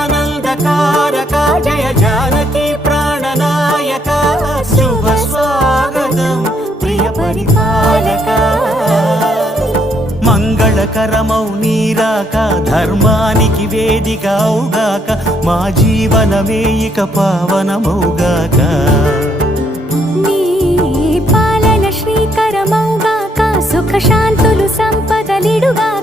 జగదానందకారక జయ జానకి ప్రాణనాయక శుభ స్వాగతం ప్రియ పరిపాలక మంగళకరమౌ నీరాక ధర్మానికి వేదిక అవుగాక మా జీవనమే ఇక పావనమౌగాక నీ పాలన శ్రీకరమౌగాక సుఖ శాంతులు సంపదలిడుగాక